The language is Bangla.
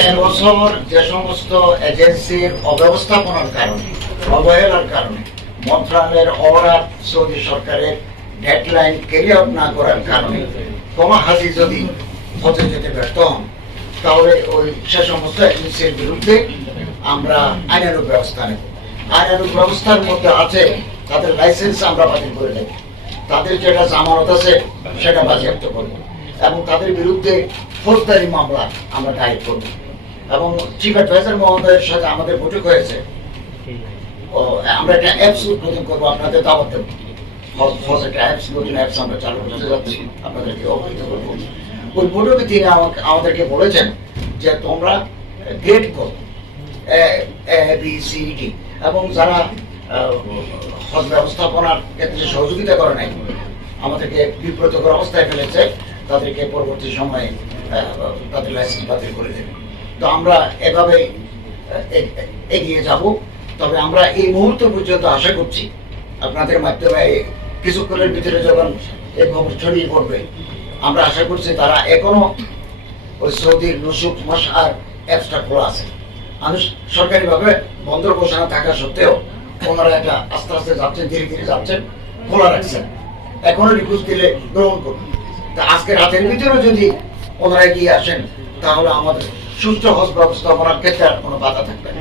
1 বছর যে সমস্ত এজেন্সির অব্যবস্থাপনার কারণে, অবহেলার কারণে, মন্ত্রণালয়ের অর্ডার, সৌদি সরকারের ডেডলাইন ক্যারি আউট না করার কারণে কোনো হাজি যদি হজে যেতে ব্যর্থ হন, তাহলে ওই সে সমস্ত এজেন্সির বিরুদ্ধে আমরা আইনানুগ ব্যবস্থা নেব। আইনানুগ ব্যবস্থার মধ্যে আছে তাদের লাইসেন্স আমরা বাতিল করে দেব, তাদের যেটা জামানত আছে সেটা বাজেয়াপ্ত করবো এবং তাদের বিরুদ্ধে ফৌজদারি মামলা আমরা দায়ের করব। এবং চিফ অ্যাডভাইজার মহোদয়ের সাথে আমাদের বৈঠক হয়েছে, আমরা একটা অ্যাপস উদ্বোধন করবো, আপনাদের দাওয়াত দেবো। একটা অ্যাপস, নতুন অ্যাপস আমরা চালু করতে যাচ্ছি, আপনাদেরকে অবহিত করবো। ওই বৈঠকে তিনি আমাদেরকে বলেছেন যে তোমরা গ্রেড করো ABCD, এবং যারা হজ ব্যবস্থাপনার ক্ষেত্রে সহযোগিতা করে নাই, আমাদেরকে বিব্রতকর অবস্থায় ফেলেছে, তাদেরকে পরবর্তী সময়ে তাদের লাইসেন্স বাতিল করে দেবে। তো আমরা এভাবে এগিয়ে যাব। তবে আমরা এই মুহূর্ত পর্যন্ত আশা করছি আপনাদের মাধ্যমে কিছুক্ষণের ভিতরে যখন এই খবর ছড়িয়ে পড়বে, আমরা আশা করছি তারা এখনো ওই সৌদির নুসুক মশআর অ্যাপসটা খোলা আছে। সরকারিভাবে বন্ধ ঘোষণা থাকা সত্ত্বেও ওনারা এটা আস্তে আস্তে যাচ্ছেন, ধীরে ধীরে যাচ্ছেন, খোলা রাখছেন। এখনো রিকোয়েস্ট দিলে গ্রহণ করুন। তা আজকে রাতের ভিতরে যদি ওনারা এগিয়ে আসেন, তাহলে আমাদের সুস্থ হজ ব্যবস্থাপনার ক্ষেত্রে আর কোনো বাধা থাকবে না।